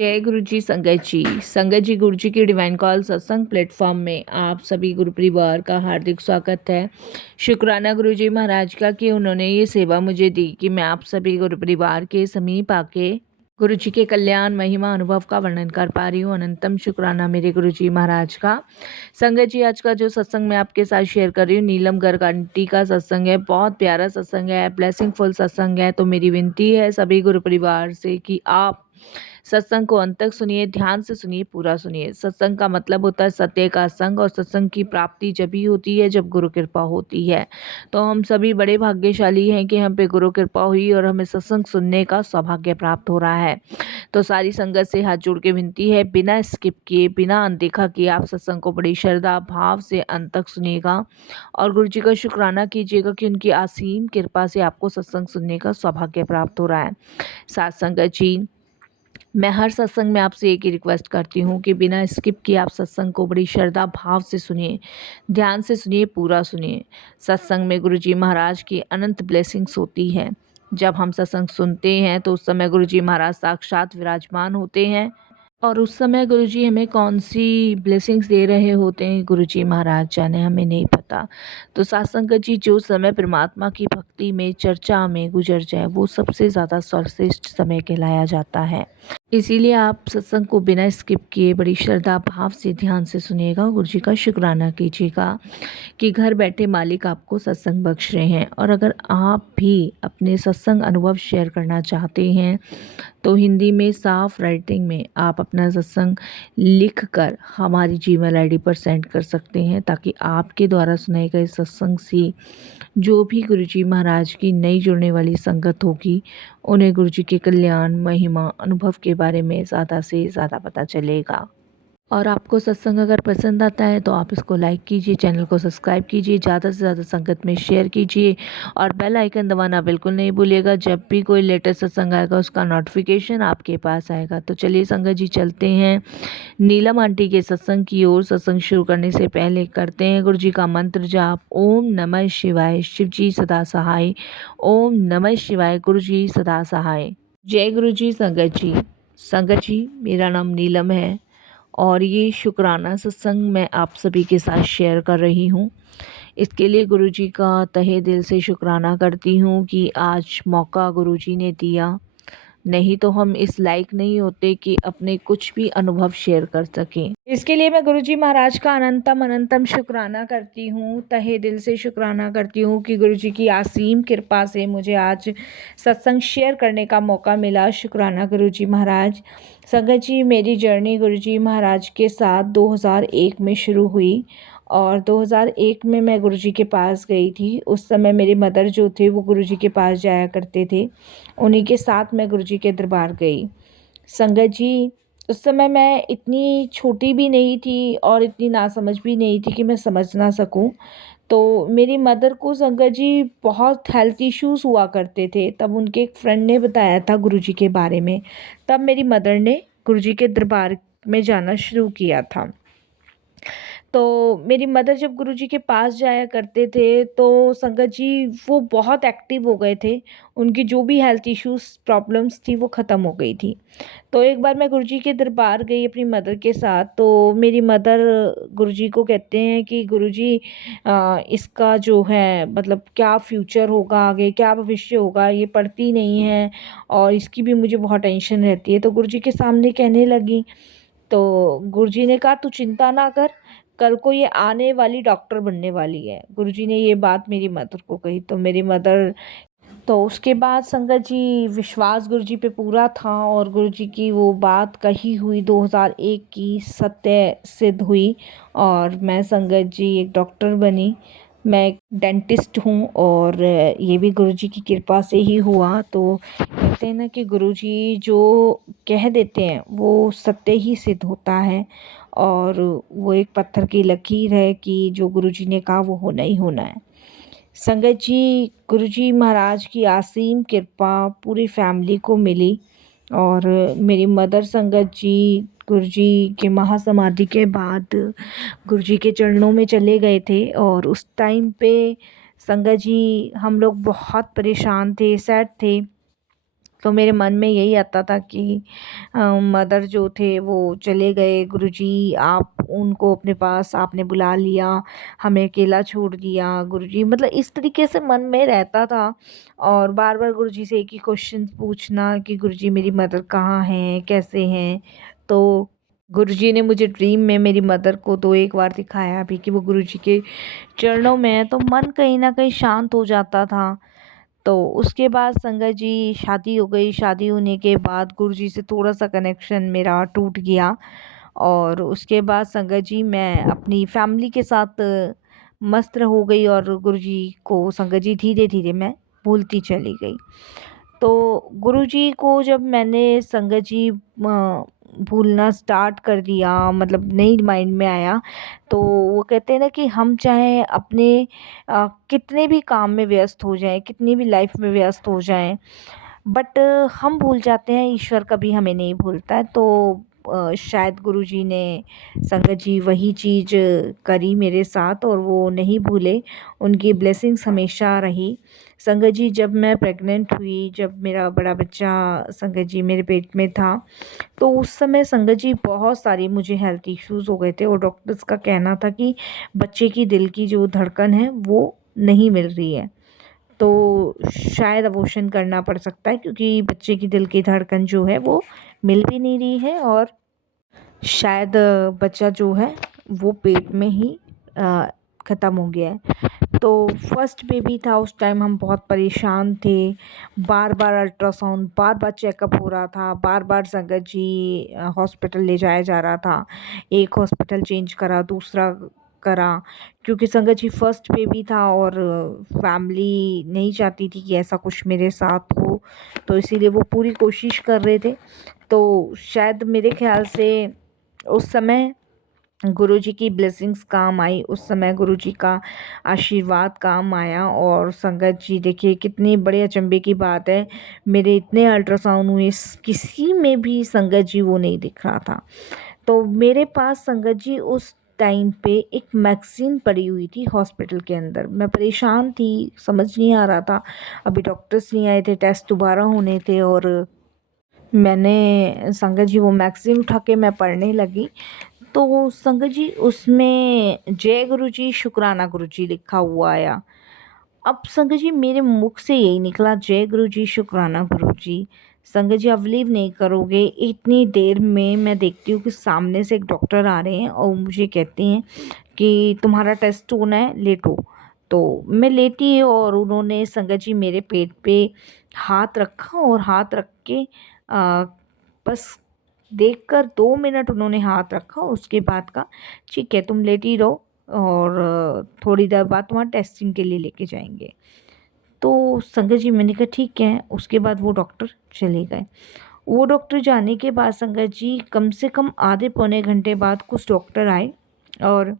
जय गुरु जी संगत जी गुरु जी की डिवाइन कॉल सत्संग प्लेटफॉर्म में आप सभी गुरु परिवार का हार्दिक स्वागत है। शुक्राना गुरु जी महाराज का कि उन्होंने ये सेवा मुझे दी कि मैं आप सभी गुरु परिवार के समीप आके गुरु जी के कल्याण महिमा अनुभव का वर्णन कर पा रही हूँ। अनंतम शुक्राना मेरे गुरु जी महाराज का। संगत जी आज का जो सत्संग मैं आपके साथ शेयर कर रही हूँ नीलम गर्ग आंटी का सत्संग है। बहुत प्यारा सत्संग है, ब्लेसिंगफुल सत्संग है। तो मेरी विनती है सभी गुरु परिवार से कि आप सत्संग को अंत तक सुनिए, ध्यान से सुनिए, पूरा सुनिए। सत्संग का मतलब होता है सत्य का संग, और सत्संग की प्राप्ति जब ही होती है जब गुरु कृपा होती है। तो हम सभी बड़े भाग्यशाली हैं कि हम पे गुरु कृपा हुई और हमें सत्संग सुनने का सौभाग्य प्राप्त हो रहा है। तो सारी संगत से हाथ जोड़ के विनती है, बिना स्किप किए, बिना अनदेखा किए आप सत्संग को बड़ी श्रद्धा भाव से अंत तक सुनिएगा और गुरु जी का शुक्राना कीजिएगा कि उनकी असीम कृपा से आपको सत्संग सुनने का सौभाग्य प्राप्त हो रहा है। साथ संगत जी, मैं हर सत्संग में आपसे एक ही रिक्वेस्ट करती हूँ कि बिना स्किप किए आप सत्संग को बड़ी श्रद्धा भाव से सुनिए, ध्यान से सुनिए, पूरा सुनिए। सत्संग में गुरु जी महाराज की अनंत ब्लेसिंग्स होती है। जब हम सत्संग सुनते हैं तो उस समय गुरु जी महाराज साक्षात विराजमान होते हैं और उस समय गुरुजी हमें कौन सी ब्लेसिंग्स दे रहे होते हैं गुरुजी महाराज जाने, हमें नहीं पता। तो साथ संगत जी, जो समय परमात्मा की भक्ति में चर्चा में गुजर जाए वो सबसे ज़्यादा सर्वश्रेष्ठ समय कहलाया जाता है। इसीलिए आप सत्संग को बिना स्किप किए बड़ी श्रद्धा भाव से ध्यान से सुनिएगा, गुरुजी का शुक्राना कीजिएगा कि घर बैठे मालिक आपको सत्संग बख्श रहे हैं। और अगर आप भी अपने सत्संग अनुभव शेयर करना चाहते हैं तो हिंदी में साफ राइटिंग में आप अपना सत्संग लिख कर हमारी जीमेल आईडी पर सेंड कर सकते हैं, ताकि आपके द्वारा सुनाए गए सत्संग से जो भी गुरुजी महाराज की नई जुड़ने वाली संगत होगी उन्हें गुरुजी के कल्याण महिमा अनुभव के बारे में ज़्यादा से ज़्यादा पता चलेगा। और आपको सत्संग अगर पसंद आता है तो आप इसको लाइक कीजिए, चैनल को सब्सक्राइब कीजिए, ज़्यादा से ज़्यादा संगत में शेयर कीजिए और बेल आइकन दबाना बिल्कुल नहीं भूलिएगा। जब भी कोई लेटेस्ट सत्संग आएगा उसका नोटिफिकेशन आपके पास आएगा। तो चलिए संगत जी, चलते हैं नीलम आंटी के सत्संग की ओर। सत्संग शुरू करने से पहले करते हैं गुरु जी का मंत्र जाप। ओम नमः शिवाय, शिव जी सदा सहाय। ओम नमः शिवाय, गुरु जी सदा सहाय। जय गुरु जी। संगत जी, मेरा नाम नीलम है और ये शुक्राना सत्संग मैं आप सभी के साथ शेयर कर रही हूँ। इसके लिए गुरुजी का तहे दिल से शुक्राना करती हूँ कि आज मौका गुरुजी ने दिया, नहीं तो हम इस लायक नहीं होते कि अपने कुछ भी अनुभव शेयर कर सकें। इसके लिए मैं गुरुजी महाराज का अनंतम अनंतम शुक्राना करती हूँ, तहे दिल से शुक्राना करती हूँ कि गुरुजी की असीम कृपा से मुझे आज सत्संग शेयर करने का मौका मिला। शुक्राना गुरुजी महाराज। संगत जी, मेरी जर्नी गुरुजी महाराज के साथ 2001 में शुरू हुई और 2001 में मैं गुरुजी के पास गई थी। उस समय मेरे मदर जो थे वो गुरुजी के पास जाया करते थे, उन्हीं के साथ मैं गुरुजी के दरबार गई। संगत जी, उस समय मैं इतनी छोटी भी नहीं थी और इतनी नासमझ भी नहीं थी कि मैं समझ ना सकूं। तो मेरी मदर को संगत जी बहुत हेल्थ इश्यूज़ हुआ करते थे। तब उनके एक फ्रेंड ने बताया था गुरुजी के बारे में। तब मेरी मदर ने गुरुजी के दरबार में जाना शुरू किया था। तो मेरी मदर जब गुरुजी के पास जाया करते थे तो संगत जी वो बहुत एक्टिव हो गए थे। उनकी जो भी हेल्थ इश्यूज़ प्रॉब्लम्स थी वो ख़त्म हो गई थी। तो एक बार मैं गुरुजी के दरबार गई अपनी मदर के साथ। तो मेरी मदर गुरुजी को कहते हैं कि गुरुजी इसका जो है मतलब क्या फ्यूचर होगा, आगे क्या भविष्य होगा, ये पढ़ती नहीं है और इसकी भी मुझे बहुत टेंशन रहती है। तो गुरुजी के सामने कहने लगी। तो गुरुजी ने कहा, तू चिंता ना कर, कल को ये आने वाली डॉक्टर बनने वाली है। गुरुजी ने ये बात मेरी मदर को कही। तो मेरी मदर, तो उसके बाद संगत जी विश्वास गुरुजी पे पूरा था और गुरुजी की वो बात कही हुई 2001 की सत्य सिद्ध हुई और मैं संगत जी एक डॉक्टर बनी। मैं एक डेंटिस्ट हूँ और ये भी गुरुजी की कृपा से ही हुआ। तो कहते हैं ना कि गुरुजी जो कह देते हैं वो सत्य ही सिद्ध होता है और वो एक पत्थर की लकीर है कि जो गुरुजी ने कहा वो होना ही होना है। संगत जी, गुरुजी महाराज की असीम कृपा पूरी फैमिली को मिली और मेरी मदर संगत जी गुरुजी के महासमाधि के बाद गुरुजी के चरणों में चले गए थे और उस टाइम पे संगत जी हम लोग बहुत परेशान थे, सैड थे तो मेरे मन में यही आता था कि मदर जो थे वो चले गए, गुरुजी आप उनको अपने पास आपने बुला लिया, हमें अकेला छोड़ दिया गुरुजी, मतलब इस तरीके से मन में रहता था। और बार बार गुरुजी से एक ही क्वेश्चन पूछना कि गुरुजी मेरी मदर कहाँ हैं, कैसे हैं। तो गुरुजी ने मुझे ड्रीम में मेरी मदर को तो एक बार दिखाया भी कि वो गुरुजी के चरणों में है, तो मन कहीं ना कहीं शांत हो जाता था। तो उसके बाद संगत जी शादी हो गई। शादी होने के बाद गुरुजी से थोड़ा सा कनेक्शन मेरा टूट गया। और उसके बाद संगत जी मैं अपनी फैमिली के साथ मस्त हो गई, और गुरुजी को संगत जी धीरे धीरे मैं भूलती चली गई। तो गुरुजी को जब मैंने संगत जी भूलना स्टार्ट कर दिया, मतलब नहीं माइंड में आया, तो वो कहते हैं ना कि हम चाहे अपने कितने भी काम में व्यस्त हो जाएं, कितनी भी लाइफ में व्यस्त हो जाएं, बट हम भूल जाते हैं, ईश्वर कभी हमें नहीं भूलता है। तो शायद गुरुजी ने संगत जी वही चीज़ करी मेरे साथ, और वो नहीं भूले, उनकी ब्लेसिंग्स हमेशा रही। संगत जी जब मैं प्रेग्नेंट हुई, जब मेरा बड़ा बच्चा संगत जी मेरे पेट में था, तो उस समय संगत जी बहुत सारी मुझे हेल्थ इश्यूज़ हो गए थे, और डॉक्टर्स का कहना था कि बच्चे की दिल की जो धड़कन है वो नहीं मिल रही है, तो शायद अबॉर्शन करना पड़ सकता है, क्योंकि बच्चे की दिल की धड़कन जो है वो मिल भी नहीं रही है, और शायद बच्चा जो है वो पेट में ही ख़त्म हो गया है। तो फर्स्ट बेबी था, उस टाइम हम बहुत परेशान थे। बार बार अल्ट्रासाउंड, बार बार चेकअप हो रहा था, बार बार संगत जी हॉस्पिटल ले जाया जा रहा था। एक हॉस्पिटल चेंज करा, दूसरा करा, क्योंकि संगत जी फर्स्ट बेबी था, और फैमिली नहीं चाहती थी कि ऐसा कुछ मेरे साथ हो, तो इसीलिए वो पूरी कोशिश कर रहे थे। तो शायद मेरे ख्याल से उस समय गुरुजी की ब्लेसिंग्स काम आई, उस समय गुरुजी का आशीर्वाद काम आया। और संगत जी देखिए कितनी बड़े अचंभे की बात है, मेरे इतने अल्ट्रासाउंड हुए, किसी में भी संगत जी वो नहीं दिख रहा था। तो मेरे पास संगत जी उस टाइम पे एक मैगज़ीन पड़ी हुई थी हॉस्पिटल के अंदर। मैं परेशान थी, समझ नहीं आ रहा था, अभी डॉक्टर्स नहीं आए थे, टेस्ट दोबारा होने थे, और मैंने संगत जी वो मैगज़ीन उठा के मैं पढ़ने लगी। तो संगत जी उसमें जय गुरु जी शुक्राना गुरु जी लिखा हुआ आया। अब संगत जी मेरे मुख से यही निकला, जय गुरु जी शुक्राना गुरु जी। संगत जी आप बिलीव नहीं करोगे, इतनी देर में मैं देखती हूँ कि सामने से एक डॉक्टर आ रहे हैं, और मुझे कहते हैं कि तुम्हारा टेस्ट होना है, लेटो। तो मैं लेटी, और उन्होंने संगत जी मेरे पेट पे हाथ रखा, और हाथ रख के आ, बस देखकर 2 मिनट उन्होंने हाथ रखा, और उसके बाद कहा ठीक है तुम लेटी रहो, और थोड़ी देर बाद तुम्हारा टेस्टिंग के लिए लेके जाएंगे। तो संगत जी मैंने कहा ठीक है। उसके बाद वो डॉक्टर चले गए। वो डॉक्टर जाने के बाद संगत जी कम से कम आधे पौने घंटे बाद कुछ डॉक्टर आए, और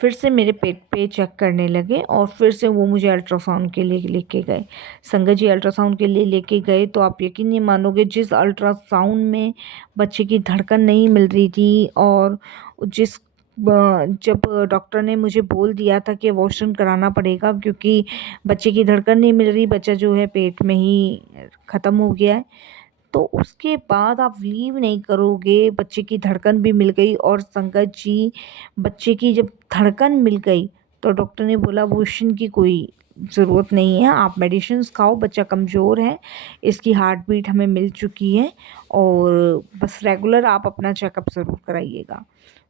फिर से मेरे पेट पे चेक करने लगे, और फिर से वो मुझे अल्ट्रासाउंड के लिए लेके गए। संगत जी अल्ट्रासाउंड के लिए लेके गए, तो आप यकीन नहीं मानोगे, जिस अल्ट्रासाउंड में बच्चे की धड़कन नहीं मिल रही थी, और जिस जब डॉक्टर ने मुझे बोल दिया था कि अबॉर्शन कराना पड़ेगा क्योंकि बच्चे की धड़कन नहीं मिल रही, बच्चा जो है पेट में ही ख़त्म हो गया है, तो उसके बाद आप बिलीव नहीं करोगे, बच्चे की धड़कन भी मिल गई। और संगत जी बच्चे की जब धड़कन मिल गई, तो डॉक्टर ने बोला अबॉर्शन की कोई ज़रूरत नहीं है, आप मेडिसिन्स खाओ, बच्चा कमज़ोर है, इसकी हार्ट बीट हमें मिल चुकी है, और बस रेगुलर आप अपना चेकअप ज़रूर कराइएगा।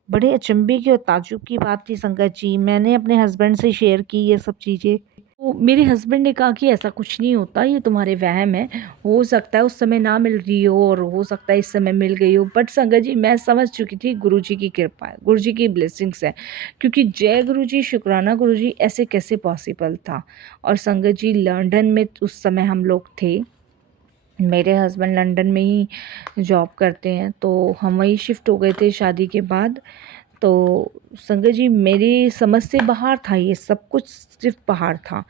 बड़े अचंभे की और ताज्जुब की बात थी संगत जी। मैंने अपने हस्बैंड से शेयर की ये सब चीज़ें, तो मेरे हस्बैंड ने कहा कि ऐसा कुछ नहीं होता, ये तुम्हारे वहम है, हो सकता है उस समय ना मिल रही हो, और हो सकता है इस समय मिल गई हो। बट संगत जी मैं समझ चुकी थी गुरुजी की कृपा है, गुरुजी की ब्लेसिंग्स है, क्योंकि जय गुरुजी शुक्राना गुरुजी ऐसे कैसे पॉसिबल था। और संगत जी लंदन में उस समय हम लोग थे, मेरे हस्बैंड लंदन में ही जॉब करते हैं, तो हम वहीं शिफ्ट हो गए थे शादी के बाद। तो संगत जी मेरी समझ से बाहर था, ये सब कुछ सिर्फ बाहर था।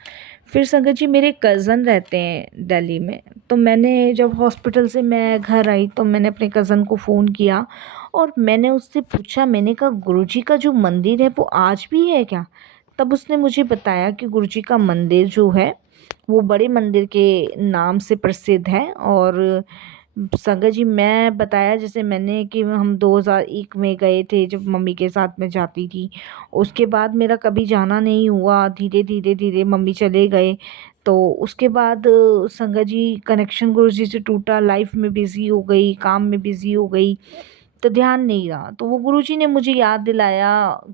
फिर संगत जी मेरे कज़न रहते हैं दिल्ली में, तो मैंने जब हॉस्पिटल से मैं घर आई, तो मैंने अपने कज़न को फ़ोन किया, और मैंने उससे पूछा, मैंने कहा गुरुजी का जो मंदिर है वो आज भी है क्या? तब उसने मुझे बताया कि गुरुजी का मंदिर जो है वो बड़े मंदिर के नाम से प्रसिद्ध है। और संगत जी, मैं बताया जैसे मैंने कि हम 2001 में गए थे जब मम्मी के साथ मैं जाती थी। उसके बाद मेरा कभी जाना नहीं हुआ, धीरे धीरे धीरे मम्मी चले गए। तो उसके बाद संगत जी कनेक्शन गुरु जी से टूटा, लाइफ में बिज़ी हो गई, काम में बिज़ी हो गई, तो ध्यान नहीं रहा। तो वो गुरु जी ने मुझे याद दिलाया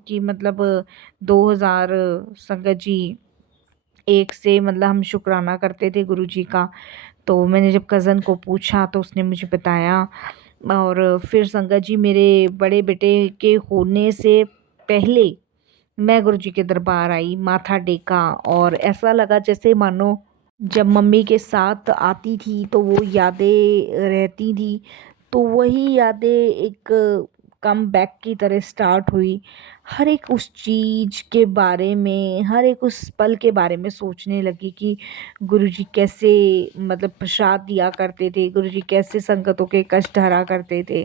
कि मतलब 2000 संगत जी 1 से मतलब हम शुक्राना करते थे गुरु जी का। तो मैंने जब कज़न को पूछा तो उसने मुझे बताया। और फिर संगत जी मेरे बड़े बेटे के होने से पहले मैं गुरुजी के दरबार आई, माथा टेका, और ऐसा लगा जैसे मानो जब मम्मी के साथ आती थी तो वो यादें रहती थी। तो वही यादें एक कम बैक की तरह स्टार्ट हुई। हर एक उस चीज़ के बारे में, हर एक उस पल के बारे में सोचने लगी कि गुरुजी कैसे मतलब प्रसाद दिया करते थे, गुरुजी कैसे संगतों के कष्ट हरा करते थे,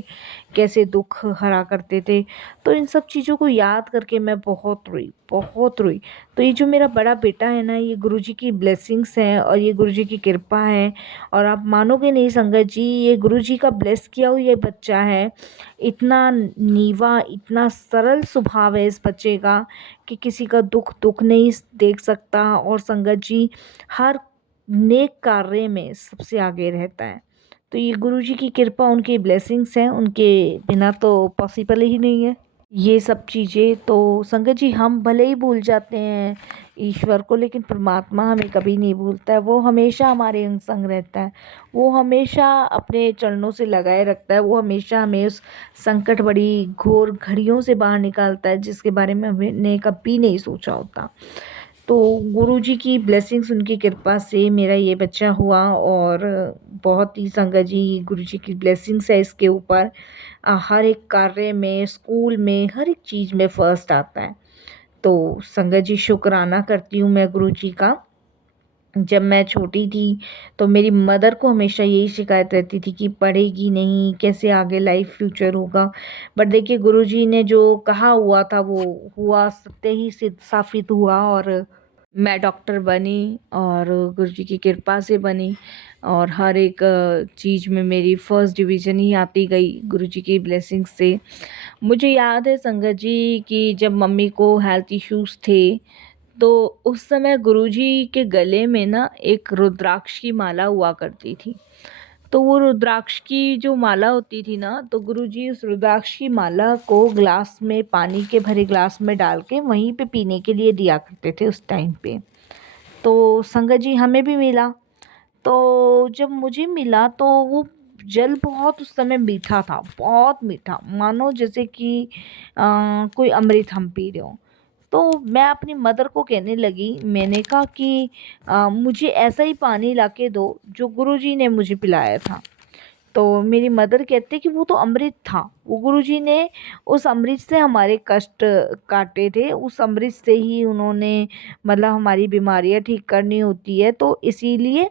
कैसे दुख हरा करते थे। तो इन सब चीज़ों को याद करके मैं बहुत रोई, बहुत रोई। तो ये जो मेरा बड़ा बेटा है ना, ये गुरुजी की ब्लेसिंग्स हैं और ये गुरुजी की कृपा है। और आप मानोगे नहीं संगत जी, ये गुरुजी का ब्लेस किया हुआ ये बच्चा है। इतना नीवा, इतना सरल स्वभाव है इस बच्चे का कि किसी का दुख दुख नहीं देख सकता। और संगत जी हर नेक कार्य में सबसे आगे रहता है। तो ये गुरुजी की कृपा, उनकी ब्लेसिंग्स हैं, उनके बिना तो पॉसिबल ही नहीं है ये सब चीज़ें। तो संगत जी हम भले ही भूल जाते हैं ईश्वर को, लेकिन परमात्मा हमें कभी नहीं भूलता है। वो हमेशा हमारे अंग संग रहता है, वो हमेशा अपने चरणों से लगाए रखता है, वो हमेशा हमें उस संकट बड़ी घोर घड़ियों से बाहर निकालता है जिसके बारे में हमने कभी नहीं सोचा होता। तो गुरुजी की ब्लेसिंग्स, उनकी कृपा से मेरा ये बच्चा हुआ। और बहुत ही संगत जी गुरुजी की ब्लेसिंग्स है इसके ऊपर। हर एक कार्य में, स्कूल में, हर एक चीज़ में फर्स्ट आता है। तो संगत जी शुक्राना करती हूँ मैं गुरुजी का। जब मैं छोटी थी तो मेरी मदर को हमेशा यही शिकायत रहती थी कि पढ़ेगी नहीं, कैसे आगे लाइफ फ्यूचर होगा। बट देखिए गुरुजी ने जो कहा हुआ था वो हुआ, सत्य ही सिद्ध साबित हुआ। और मैं डॉक्टर बनी और गुरुजी की कृपा से बनी। और हर एक चीज़ में मेरी फर्स्ट डिवीज़न ही आती गई गुरुजी की ब्लेसिंग से। मुझे याद है संगत जी कि जब मम्मी को हेल्थ इश्यूज़ थे तो उस समय गुरुजी के गले में ना एक रुद्राक्ष की माला हुआ करती थी। तो वो रुद्राक्ष की जो माला होती थी ना, तो गुरुजी उस रुद्राक्ष की माला को ग्लास में, पानी के भरे ग्लास में डाल के वहीं पे पीने के लिए दिया करते थे उस टाइम पे। तो संगत जी हमें भी मिला। तो जब मुझे मिला तो वो जल बहुत उस समय मीठा था, बहुत मीठा, मानो जैसे कि कोई अमृत हम पी रहे हों। तो मैं अपनी मदर को कहने लगी, मैंने कहा कि मुझे ऐसा ही पानी ला के दो जो गुरुजी ने मुझे पिलाया था। तो मेरी मदर कहते कि वो तो अमृत था, वो गुरुजी ने उस अमृत से हमारे कष्ट काटे थे, उस अमृत से ही उन्होंने मतलब हमारी बीमारियां ठीक करनी होती है, तो इसीलिए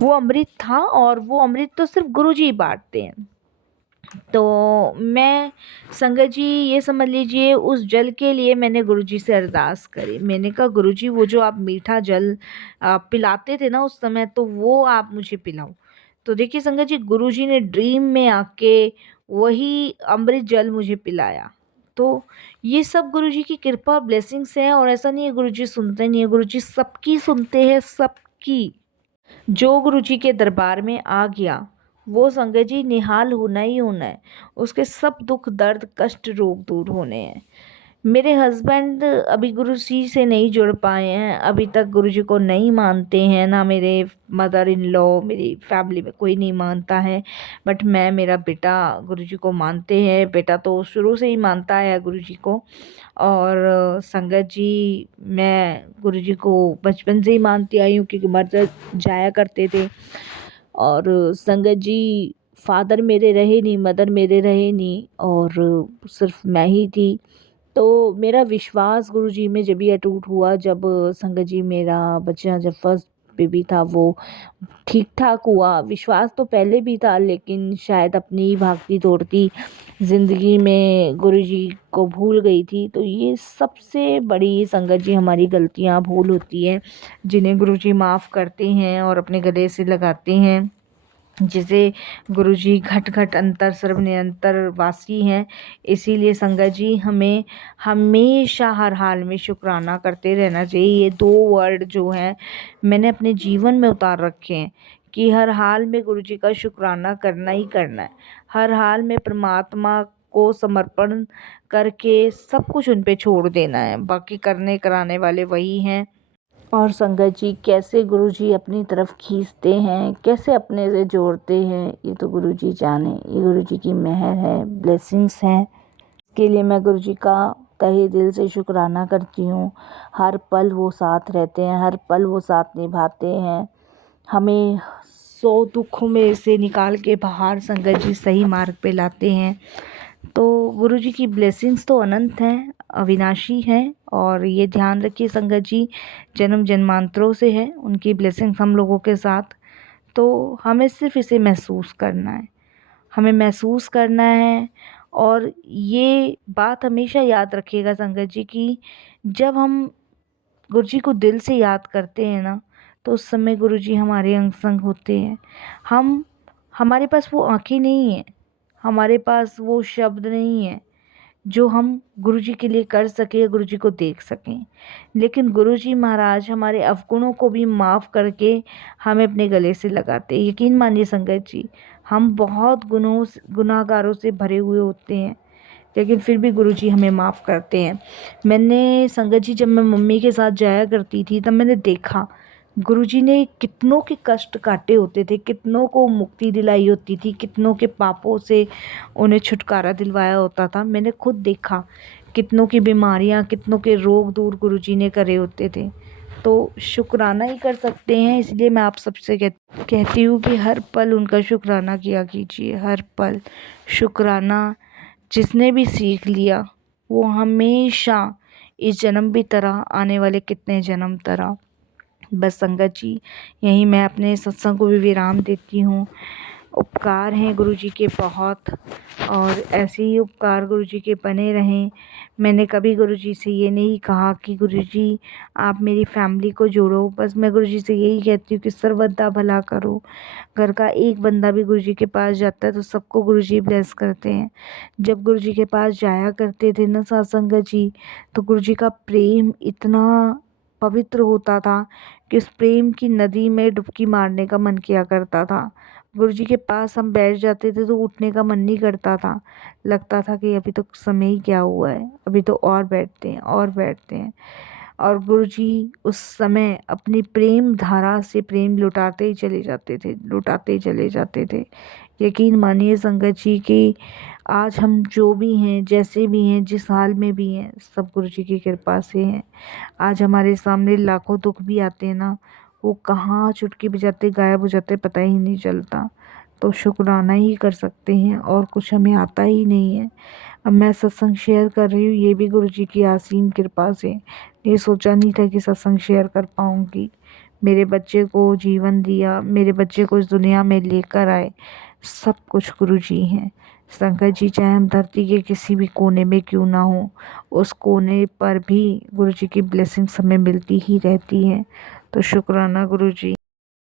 वो अमृत था। और वो अमृत तो सिर्फ गुरुजी ही बांटते हैं। तो मैं संगत जी ये समझ लीजिए उस जल के लिए मैंने गुरुजी से अरदास करी। मैंने कहा गुरुजी वो जो आप मीठा जल पिलाते थे ना उस समय, तो वो आप मुझे पिलाओ। तो देखिए संगत जी गुरुजी ने ड्रीम में आके वही अमृत जल मुझे पिलाया। तो ये सब गुरुजी की कृपा ब्लेसिंग्स हैं। और ऐसा नहीं है गुरुजी सुनते नहीं है, गुरुजी सबकी सुनते हैं, सबकी। जो गुरुजी के दरबार में आ गया वो संगत जी निहाल होना ही होना है, उसके सब दुख दर्द कष्ट रोग दूर होने हैं। मेरे हस्बैंड अभी गुरु जी से नहीं जुड़ पाए हैं, अभी तक गुरु जी को नहीं मानते हैं, ना मेरे मदर इन लॉ, मेरी फैमिली में कोई नहीं मानता है। बट मैं, मेरा बेटा गुरु जी को मानते हैं। बेटा तो शुरू से ही मानता है गुरु जी को। और संगत जी मैं गुरु जी को बचपन से ही मानती आई हूँ क्योंकि मदर जाया करते थे। और संगत जी फादर मेरे रहे नहीं, मदर मेरे रहे नहीं, और सिर्फ मैं ही थी। तो मेरा विश्वास गुरुजी में जब भी अटूट हुआ जब संगत जी मेरा बच्चा जब फर्स्ट पे भी था वो ठीक ठाक हुआ। विश्वास तो पहले भी था, लेकिन शायद अपनी भागती दौड़ती ज़िंदगी में गुरुजी को भूल गई थी। तो ये सबसे बड़ी संगत जी हमारी गलतियाँ भूल होती है, जिन्हें गुरुजी माफ़ करते हैं और अपने गले से लगाते हैं। जिसे गुरुजी घट घट अंतर सर्व निरंतर वासी हैं। इसीलिए संगत जी हमें हमेशा हर हाल में शुक्राना करते रहना चाहिए। ये 2 वर्ड जो हैं मैंने अपने जीवन में उतार रखे हैं कि हर हाल में गुरुजी का शुक्राना करना ही करना है। हर हाल में परमात्मा को समर्पण करके सब कुछ उन पे छोड़ देना है। बाकी करने कराने वाले वही हैं। और संगत जी कैसे गुरुजी अपनी तरफ खींचते हैं, कैसे अपने से जोड़ते हैं, ये तो गुरुजी जाने। ये गुरुजी की मेहर है, ब्लेसिंग्स हैं। इसके लिए मैं गुरुजी का तहे दिल से शुक्राना करती हूँ। हर पल वो साथ रहते हैं, हर पल वो साथ निभाते हैं। हमें 100 दुखों में से निकाल के बाहर संगत जी सही मार्ग पे लाते हैं। तो गुरुजी की ब्लेसिंग्स तो अनंत हैं, अविनाशी हैं। और ये ध्यान रखिए संगत जी, जन्म जन्मांतरों से है उनकी ब्लेसिंग्स हम लोगों के साथ। तो हमें सिर्फ इसे महसूस करना है, हमें महसूस करना है। और ये बात हमेशा याद रखिएगा संगत जी की जब हम गुरुजी को दिल से याद करते हैं ना, तो उस समय गुरुजी हमारे अंग संग होते हैं। हमारे पास वो आँखें नहीं हैं, हमारे पास वो शब्द नहीं है जो हम गुरुजी के लिए कर सकें, गुरुजी को देख सकें। लेकिन गुरुजी महाराज हमारे अवगुणों को भी माफ़ करके हमें अपने गले से लगाते हैं। यकीन मानिए संगत जी, हम बहुत गुनाहगारों से भरे हुए होते हैं, लेकिन फिर भी गुरुजी हमें माफ़ करते हैं। मैंने संगत जी जब मैं मम्मी के साथ जाया करती थी, तब मैंने देखा गुरुजी ने कितनों के कष्ट काटे होते थे, कितनों को मुक्ति दिलाई होती थी, कितनों के पापों से उन्हें छुटकारा दिलवाया होता था। मैंने खुद देखा कितनों की बीमारियां, कितनों के रोग दूर गुरुजी ने करे होते थे। तो शुक्राना ही कर सकते हैं। इसलिए मैं आप सबसे कहती हूँ कि हर पल उनका शुक्राना किया कीजिए, हर पल शुक्राना। जिसने भी सीख लिया वो हमेशा इस जन्म भी तरह, आने वाले कितने जन्म तरह। बस संगत जी, यहीं मैं अपने सत्संग को भी विराम देती हूँ। उपकार हैं गुरुजी के बहुत, और ऐसे ही उपकार गुरुजी के बने रहें। मैंने कभी गुरुजी से ये नहीं कहा कि गुरुजी आप मेरी फैमिली को जोड़ो। बस मैं गुरुजी से यही कहती हूँ कि सर्वदा भला करो। घर का एक बंदा भी गुरुजी के पास जाता है तो सबको गुरुजी ब्लेस करते हैं। जब गुरुजी के पास जाया करते थे ना साथ संगत जी, तो गुरुजी का प्रेम इतना पवित्र होता था कि उस प्रेम की नदी में डुबकी मारने का मन किया करता था। गुरुजी के पास हम बैठ जाते थे तो उठने का मन नहीं करता था। लगता था कि अभी तो समय ही क्या हुआ है, अभी तो और बैठते हैं और बैठते हैं। और गुरुजी उस समय अपनी प्रेम धारा से प्रेम लुटाते ही चले जाते थे, लुटाते ही चले जाते थे। यकीन मानिए संगत जी कि आज हम जो भी हैं, जैसे भी हैं, जिस हाल में भी हैं, सब गुरुजी की कृपा से हैं। आज हमारे सामने लाखों दुख भी आते हैं ना, वो कहाँ चुटकी बजाते गायब हो जाते पता ही नहीं चलता। तो शुक्राना ही कर सकते हैं, और कुछ हमें आता ही नहीं है। अब मैं सत्संग शेयर कर रही हूँ, ये भी गुरुजी की असीम कृपा से। ये सोचा नहीं था कि सत्संग शेयर कर पाऊँगी। मेरे बच्चे को जीवन दिया, मेरे बच्चे को इस दुनिया में लेकर आए, सब कुछ गुरुजी हैं। संगत जी, चाहे हम धरती के किसी भी कोने में क्यों ना हो, उस कोने पर भी गुरुजी की ब्लेसिंग्स हमें मिलती ही रहती हैं। तो शुक्राना गुरुजी।